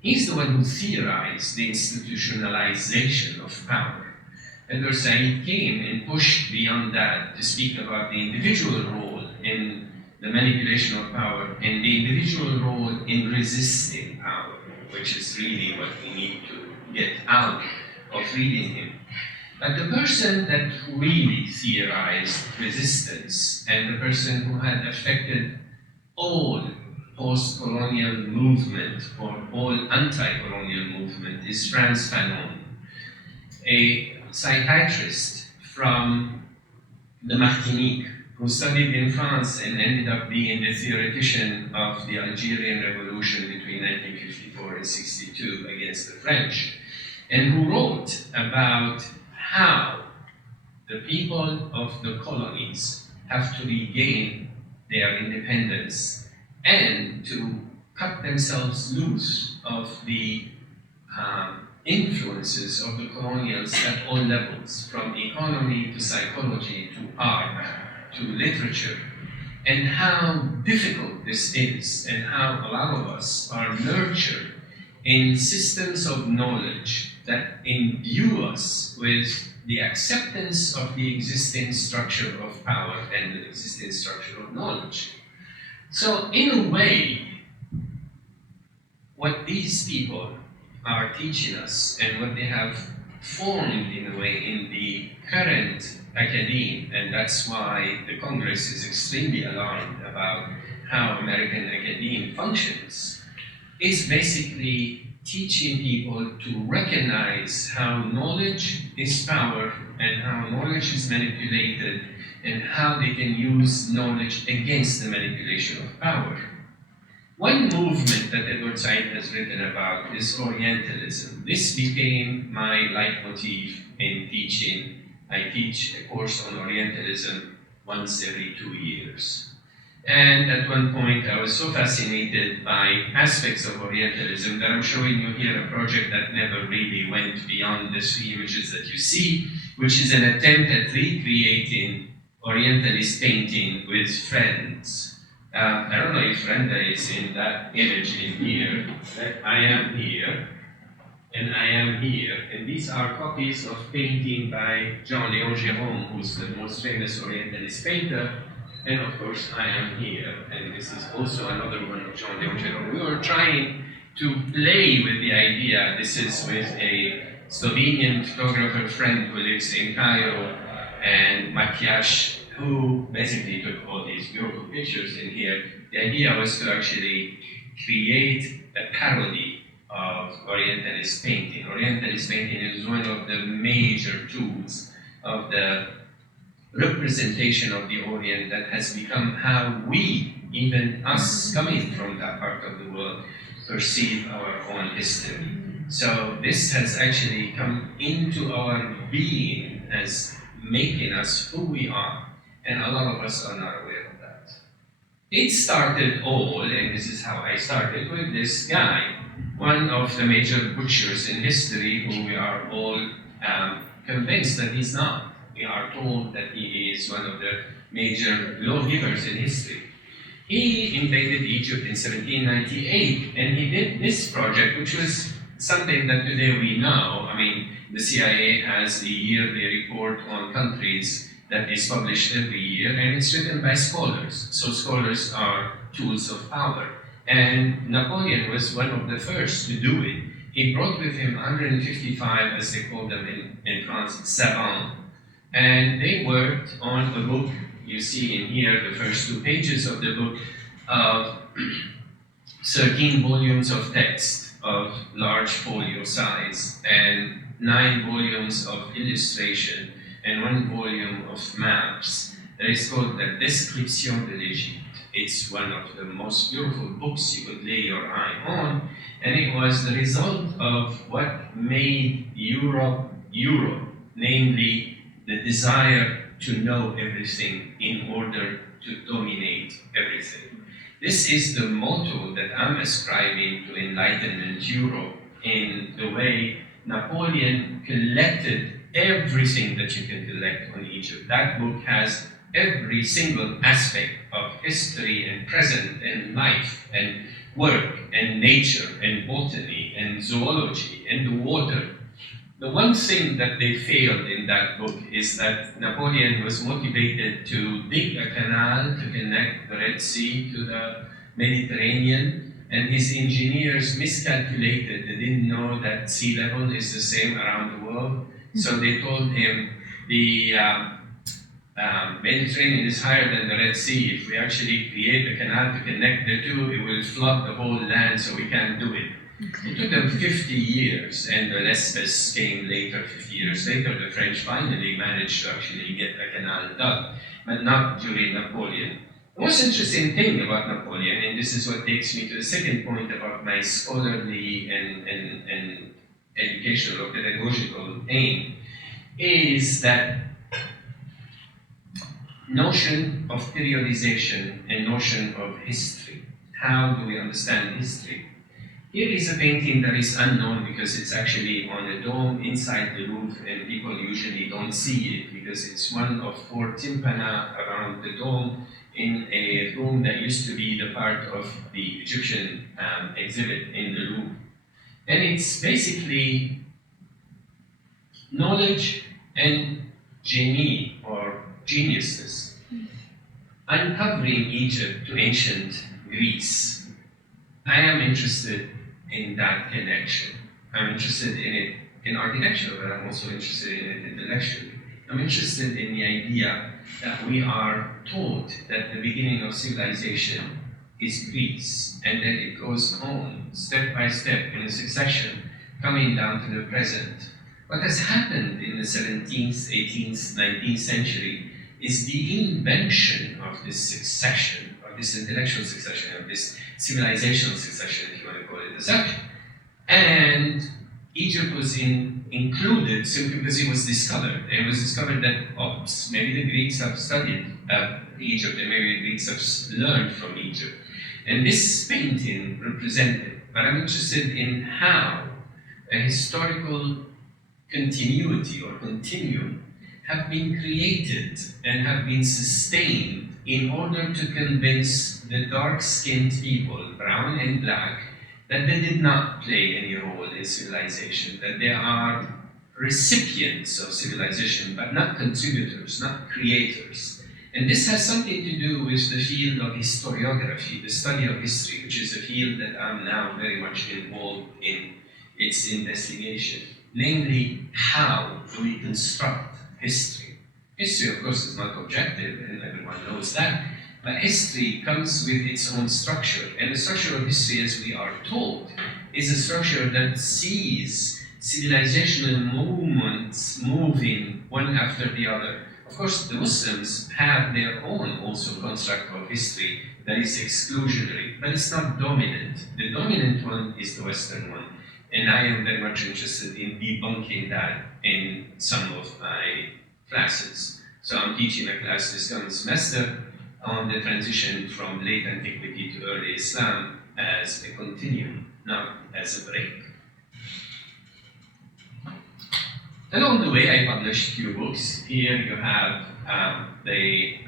He's the one who theorized the institutionalization of power. Edward Said came and pushed beyond that to speak about the individual role in the manipulation of power and the individual role in resisting power, which is really what we need to get out of reading him. But the person that really theorized resistance and the person who had affected all post-colonial movement or all anti-colonial movement is Frantz Fanon, a psychiatrist from the Martinique who studied in France and ended up being the theoretician of the Algerian Revolution between 1954 and 62 against the French, and who wrote about how the people of the colonies have to regain their independence and to cut themselves loose of the influences of the colonials at all levels, from economy to psychology to art to literature, and how difficult this is, and how a lot of us are nurtured in systems of knowledge that imbue us with the acceptance of the existing structure of power and the existing structure of knowledge. So, in a way, what these people are teaching us and what they have formed in a way in the current academe, and that's why the Congress is extremely alarmed about how American academe functions, is basically teaching people to recognize how knowledge is power and how knowledge is manipulated and how they can use knowledge against the manipulation of power. One movement that Edward Said has written about is Orientalism. This became my leitmotif in teaching. I teach a course on Orientalism once every 2 years. And at one point, I was so fascinated by aspects of Orientalism that I'm showing you here a project that never really went beyond the 3 images that you see, which is an attempt at recreating Orientalist painting with friends. I don't know if Brenda is in that image in here, but I am here, and I am here, and these are copies of painting by Jean-Léon Gérôme, who's the most famous Orientalist painter, and of course I am here, and this is also another one of Jean-Léon Gérôme. We were trying to play with the idea. This is with a Slovenian photographer friend who lives in Cairo, and Matjaž, who basically took all these beautiful pictures in here. The idea was to actually create a parody of Orientalist painting. Orientalist painting is one of the major tools of the representation of the Orient that has become how we, even us coming from that part of the world, perceive our own history. So this has actually come into our being as making us who we are. And a lot of us are not aware of that. It started all, and this is how I started, with this guy, one of the major butchers in history, who we are all convinced that he's not. We are told that he is one of the major lawgivers in history. He invaded Egypt in 1798, and he did this project, which was something that today we know. I mean, the CIA has a yearly report on countries that is published every year, and it's written by scholars. So scholars are tools of power. And Napoleon was one of the first to do it. He brought with him 155, as they call them in France, savants. And they worked on a book. You see in here the first 2 pages of the book of 13 volumes of text of large folio size, and 9 volumes of illustration, and 1 volume of maps that is called the Description de l'Égypte. It's one of the most beautiful books you could lay your eye on, and it was the result of what made Europe, namely the desire to know everything in order to dominate everything. This is the motto that I'm ascribing to Enlightenment Europe, in the way Napoleon collected everything that you can collect on Egypt. That book has every single aspect of history and present and life and work and nature and botany and zoology and the water. The one thing that they failed in that book is that Napoleon was motivated to dig a canal to connect the Red Sea to the Mediterranean, and his engineers miscalculated. They didn't know that sea level is the same around the world. So they told him the Mediterranean is higher than the Red Sea. If we actually create a canal to connect the two, it will flood the whole land, so we can't do it. It took them 50 years, and the Lesbos came later, 50 years later. The French finally managed to actually get a canal dug, but not during Napoleon. The most interesting thing about Napoleon, and this is what takes me to the second point about my scholarly and educational or pedagogical aim, is that notion of periodization and notion of history. How do we understand history? Here is a painting that is unknown because it's actually on a dome inside the roof, and people usually don't see it because it's one of 4 tympana around the dome in a room that used to be the part of the Egyptian exhibit in the Louvre. And it's basically knowledge and genie or geniuses uncovering Egypt to ancient Greece. I am interested in that connection. I'm interested in it in architecture, but I'm also interested in it intellectually. I'm interested in the idea that we are taught that the beginning of civilization is Greece, and that it goes on step by step in a succession, coming down to the present. What has happened in the 17th, 18th, 19th century is the invention of this succession, of this intellectual succession, of this civilizational succession, if you want to call it as such. And Egypt was included simply because it was discovered. It was discovered that, maybe the Greeks have studied Egypt, and maybe the Greeks have learned from Egypt. And this painting represented, but I'm interested in how a historical continuity or continuum have been created and have been sustained in order to convince the dark-skinned people, brown and black, that they did not play any role in civilization, that they are recipients of civilization, but not contributors, not creators. And this has something to do with the field of historiography, the study of history, which is a field that I'm now very much involved in its investigation. Namely, how do we construct history? History, of course, is not objective, and everyone knows that, but history comes with its own structure, and the structure of history, as we are told, is a structure that sees civilizational movements moving one after the other. Of course, the Muslims have their own also construct of history that is exclusionary, but it's not dominant. The dominant one is the Western one, and I am very much interested in debunking that in some of my classes. So I'm teaching a class this coming semester on the transition from late antiquity to early Islam as a continuum, not as a break. Along the way, I published a few books. Here you have the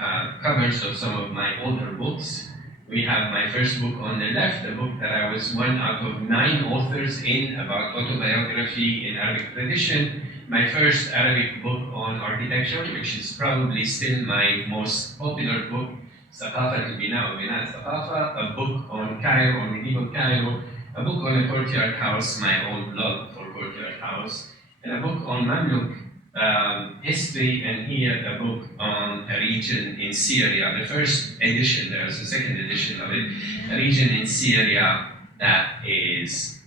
covers of some of my older books. We have my first book on the left, a book that I was one out of 9 authors in about autobiography in Arabic tradition. My first Arabic book on architecture, which is probably still my most popular book, ثقافة البناء وبناء الثقافة, a book on Cairo, on medieval Cairo, a book on a courtyard house, my own love for courtyard house, and a book on Mamluk history, and here a book on a region in Syria. The first edition, there's a second edition of it, a region in Syria that is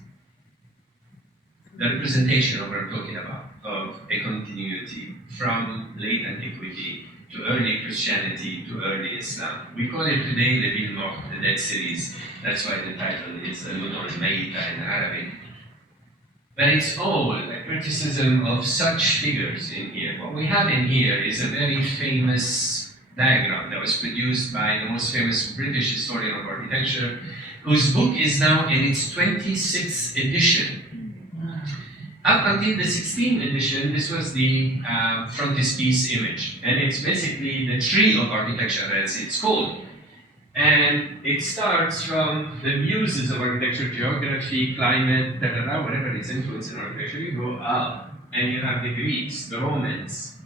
the representation of what I'm talking about, of a continuity from late antiquity to early Christianity to early Islam. We call it today the Bil Mort, the Dead Cities. That's why the title is Al-Mudun al-Mayta in Arabic. But it's all a criticism of such figures in here. What we have in here is a very famous diagram that was produced by the most famous British historian of architecture, whose book is now in its 26th edition. Up until the 16th edition, this was the frontispiece image, and it's basically the tree of architecture, as it's called. And it starts from the muses of architecture, geography, climate, whatever is influence in architecture. You go up, and you have the Greeks, the Romans,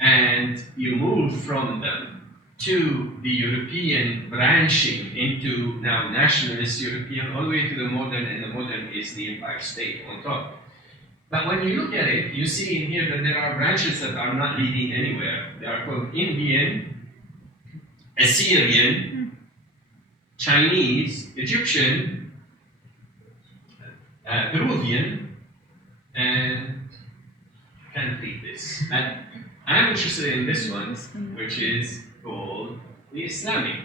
and you move from them to the European branching into now nationalist European, all the way to the modern, and the modern is the Empire State on top. But when you look at it, you see in here that there are branches that are not leading anywhere. They are called Indian, Assyrian, Chinese, Egyptian, Peruvian, and I can't read this. But I'm interested in this one, which is called the Islamic.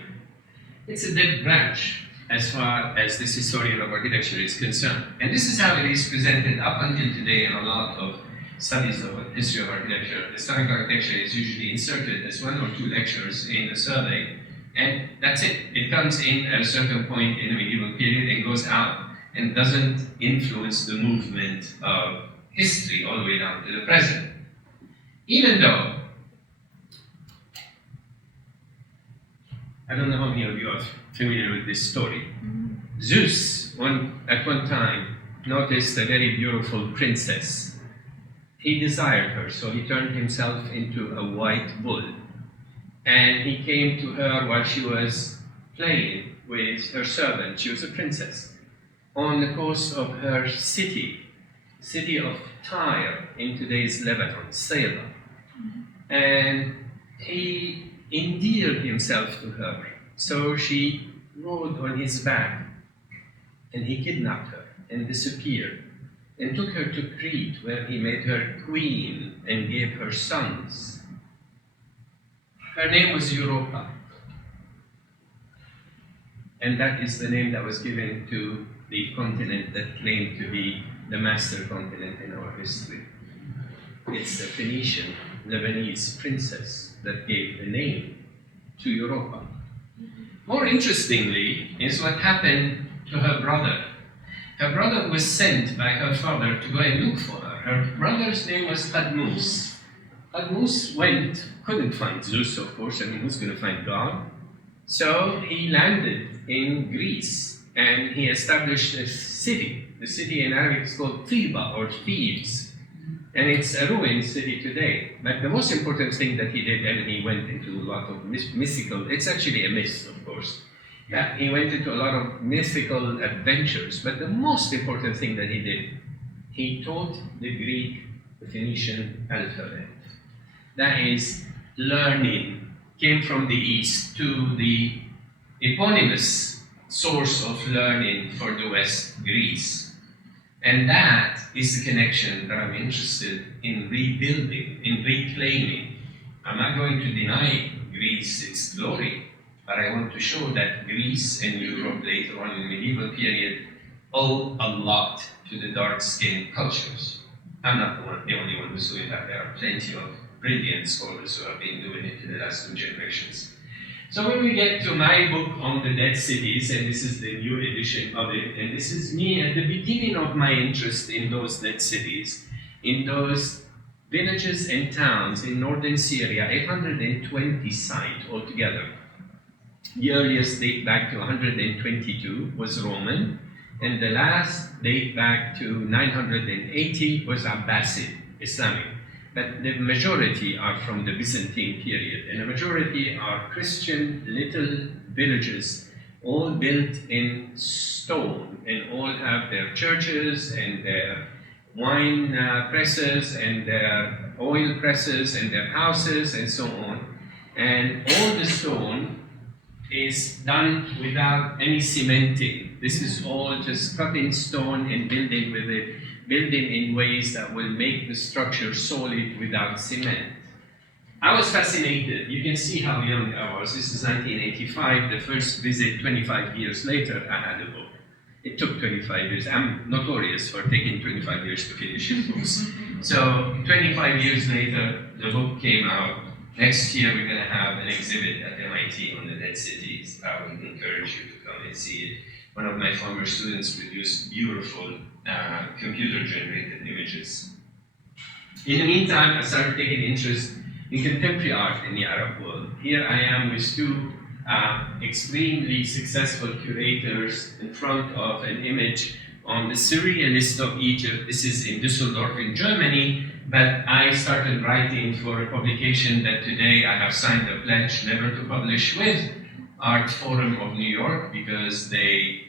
It's a dead branch as far as this historian of architecture is concerned. And this is how it is presented up until today in a lot of studies of history of architecture, Islamic architecture is usually inserted as 1 or 2 lectures in the survey, and that's it. It comes in at a certain point in the medieval period and goes out, and doesn't influence the movement of history all the way down to the present. Even though, I don't know how many of you are familiar with this story. Zeus, at one time, noticed a very beautiful princess. He desired her, so he turned himself into a white bull. And he came to her while she was playing with her servant. She was a princess. On the coast of her city of Tyre, in today's Lebanon, Selah. And he endeared himself to her. So she rode on his back, and he kidnapped her and disappeared, and took her to Crete, where he made her queen and gave her sons. Her name was Europa, and that is the name that was given to the continent that claimed to be the master continent in our history. It's the Phoenician Lebanese princess that gave the name to Europa. More interestingly is what happened to her brother. Her brother was sent by her father to go and look for her. Her brother's name was Qadmus. Qadmus went, couldn't find Zeus, of course. Who's going to find God? So he landed in Greece, and he established a city. The city in Arabic is called Theba, or Thebes. And it's a ruined city today. But the most important thing that he did, and he went into a lot of mystical, it's actually a myth, of course. Yeah, he went into a lot of mystical adventures, but the most important thing that he did, he taught the Greek, the Phoenician alphabet. That is, learning came from the East to the eponymous source of learning for the West, Greece. And that is the connection that I'm interested in rebuilding, in reclaiming. I'm not going to deny Greece its glory, but I want to show that Greece and Europe later on in the medieval period owe a lot to the dark-skinned cultures. I'm not the only one who's doing that. There are plenty of brilliant scholars who have been doing it in the last 2 generations. So when we get to my book on the dead cities, and this is the new edition of it, and this is me at the beginning of my interest in those dead cities, in those villages and towns in northern Syria, 820 sites altogether. The earliest date back to 122 was Roman, and the last date back to 980 was Abbasid, Islamic. But the majority are from the Byzantine period, and the majority are Christian little villages, all built in stone, and all have their churches and their wine presses and their oil presses and their houses and so on. And all the stone is done without any cementing. This is all just cut in stone and building with it, building in ways that will make the structure solid without cement. I was fascinated. You can see how young I was. This is 1985, the first visit. 25 years later, I had a book. It took 25 years. I'm notorious for taking 25 years to finish books. So 25 years later, the book came out. Next year, we're going to have an exhibit at MIT on the dead cities. I would encourage you to come and see it. One of my former students produced beautiful computer-generated images. In the meantime, I started taking interest in contemporary art in the Arab world. Here I am with 2 extremely successful curators in front of an image on the Surrealist of Egypt. This is in Düsseldorf in Germany, but I started writing for a publication that today I have signed a pledge never to publish with Art Forum of New York, because they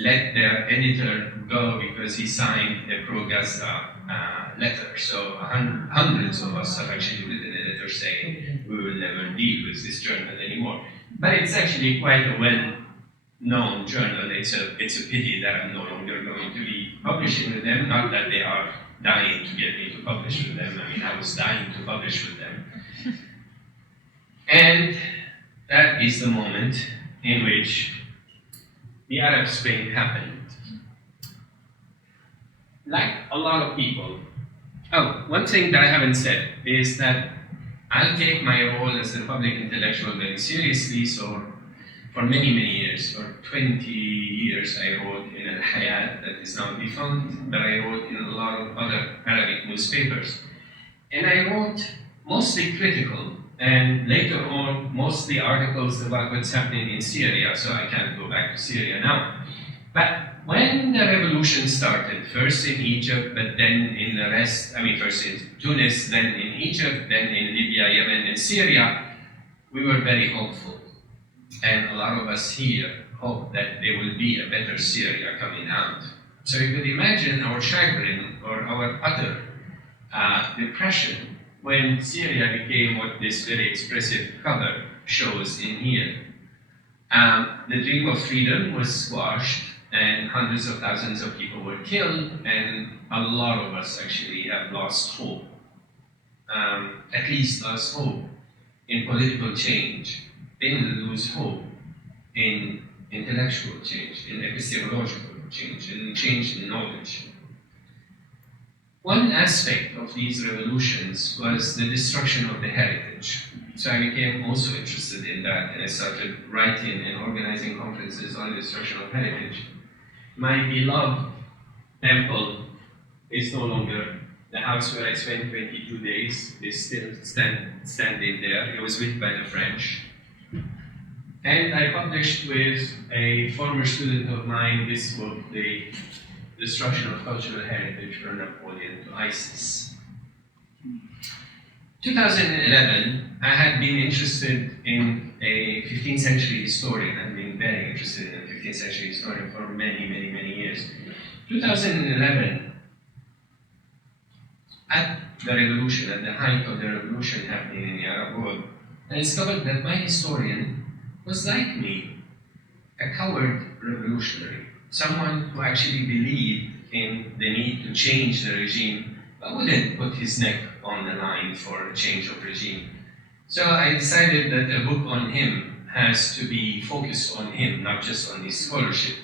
let their editor go because he signed a pro-Gaza letter. So hundreds of us have actually written a letter saying we will never deal with this journal anymore. But it's actually quite a well-known journal. It's a pity that I'm no longer going to be publishing with them. Not that they are dying to get me to publish with them. I mean, I was dying to publish with them. And that is the moment in which the Arab Spring happened. Like a lot of people, Oh, one thing that I haven't said is that I take my role as a public intellectual very seriously. So for many, many years, for 20 years, I wrote in Al Hayat, that is now defunct, but I wrote in a lot of other Arabic newspapers. And I wrote mostly critical, and later on, mostly articles about what's happening in Syria, so I can't go back to Syria now. But when the revolution started, first in Egypt, but then in the rest, first in Tunis, then in Egypt, then in Libya, Yemen, and Syria, we were very hopeful. And a lot of us here hope that there will be a better Syria coming out. So you could imagine our chagrin or our utter depression when Syria became what this very expressive cover shows in here. The dream of freedom was squashed, and hundreds of thousands of people were killed, and a lot of us actually have lost hope. At least lost hope in political change. Didn't lose hope in intellectual change, in epistemological change, in change in knowledge. One aspect of these revolutions was the destruction of the heritage. So I became also interested in that, and I started writing and organizing conferences on the destruction of heritage. My beloved temple is no longer the house where I spent 22 days. Is still standing there. It was built by the French. And I published with a former student of mine this book, The Destruction of Cultural Heritage from Napoleon to ISIS. 2011, I had been interested in a 15th century historian. I've been very interested in a 15th century historian for many, many, many years. 2011, at the revolution, at the height of the revolution happening in the Arab world, I discovered that my historian was like me, a coward revolutionary, someone who actually believed in the need to change the regime, but wouldn't put his neck on the line for a change of regime. So I decided that a book on him has to be focused on him, not just on his scholarship.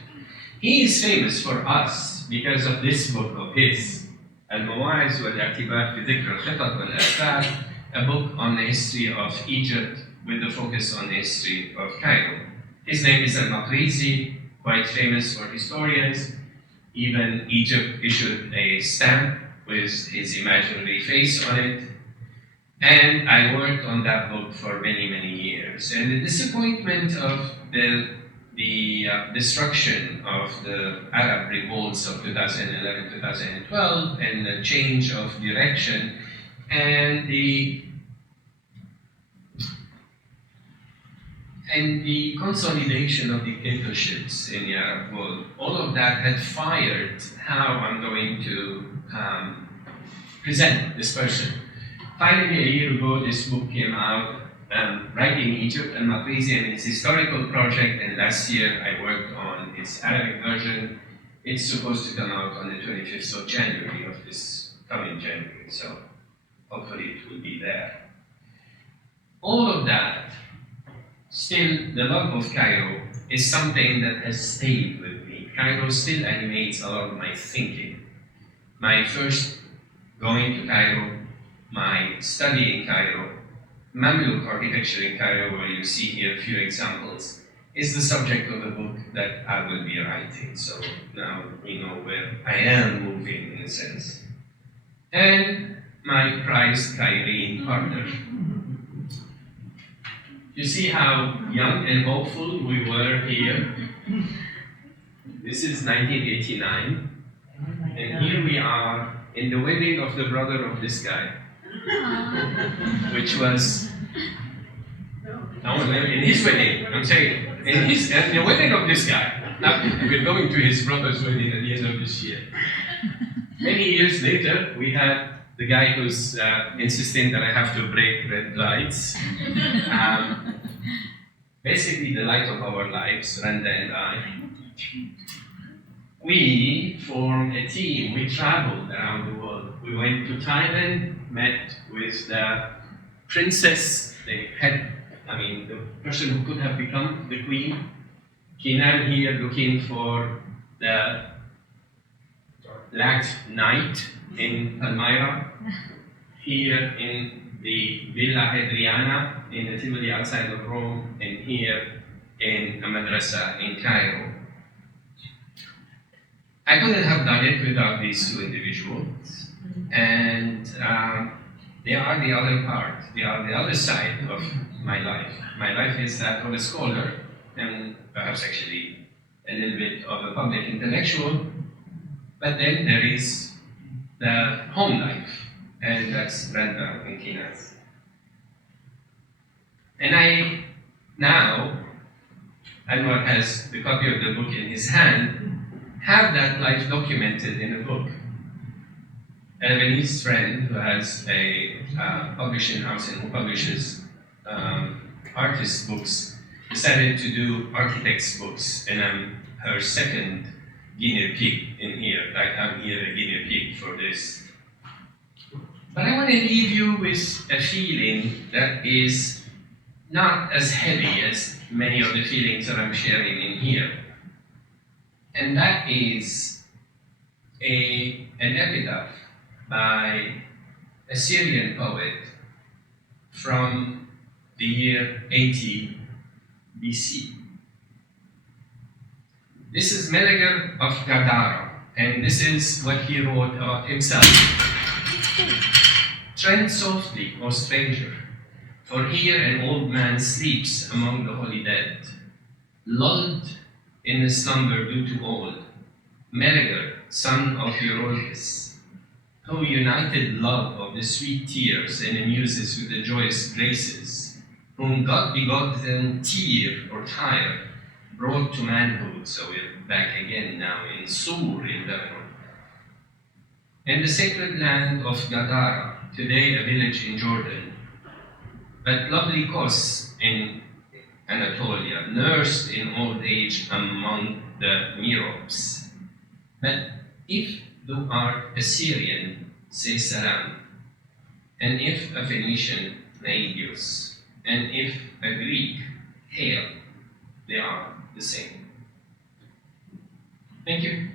He is famous for us because of this book of his, Al-Mawa'iz wal-I'tibar fi Dhikr al-Khitat wal-Athar, a book on the history of Egypt with the focus on the history of Cairo. His name is Al-Maqrizi, quite famous for historians. Even Egypt issued a stamp with his imaginary face on it. And I worked on that book for many, many years. And the disappointment of the destruction of the Arab revolts of 2011, 2012, and the change of direction, and the consolidation of dictatorships in the Arab world, all of that had fired how I'm going to present this person. Finally, a year ago, this book came out, Writing Egypt and Maqrizi and its historical project, and last year I worked on its Arabic version. It's supposed to come out on the 25th of January of this coming January, so hopefully it will be there. All of that, still, the love of Cairo is something that has stayed with me. Cairo still animates a lot of my thinking. My first going to Cairo, my study in Cairo, Mamluk architecture in Cairo, where you see here a few examples, is the subject of the book that I will be writing. So now we know where I am moving, in a sense. And my prized Cairene partner. You see how young and hopeful we were here? This is 1989, and here we are in the wedding of the brother of this guy, which was, in his wedding, I'm saying, in the wedding of this guy. Now, we're going to his brother's wedding at the end of this year. Many years later, we had the guy who's insisting that I have to break red lights. Basically, the light of our lives, Randa and I. We formed a team. We traveled around the world. We went to Thailand, met with the princess, the person who could have become the queen. Came out here looking for the last night in Palmyra, here in the Villa Hadriana in the Tivoli outside of Rome, and here in a madrasa in Cairo. I couldn't have done it without these two individuals, and they are the other part, they are the other side of my life. My life is that of a scholar, and perhaps actually a little bit of a public intellectual, but then there is the home life, and that's Brenda and Kinas. And I now, Anwar has the copy of the book in his hand, have that life documented in a book. A Lebanese friend who has a publishing house and who publishes artist books decided to do architects books, and I'm her second guinea pig in here. Like I'm here a guinea pig for this. But I want to leave you with a feeling that is not as heavy as many of the feelings that I'm sharing in here. And that is an epitaph by a Syrian poet from the year 80 BC. This is Meleger of Gadara, and this is what he wrote about himself. Tread softly, O stranger, for here an old man sleeps among the holy dead, lulled in the slumber due to old. Meleger, son of Euryalus, who united love of the sweet tears and amuses with the joyous graces, whom God begotten Tyre or Tyre brought to manhood. So we're back again now in Sur in Lebanon. In the sacred land of Gadara, today a village in Jordan, but lovely Kos in Anatolia, nursed in old age among the Merops. But if thou art a Syrian, say salam, and if a Phoenician, Naidios, and if a Greek, hail, they are the same. Thank you.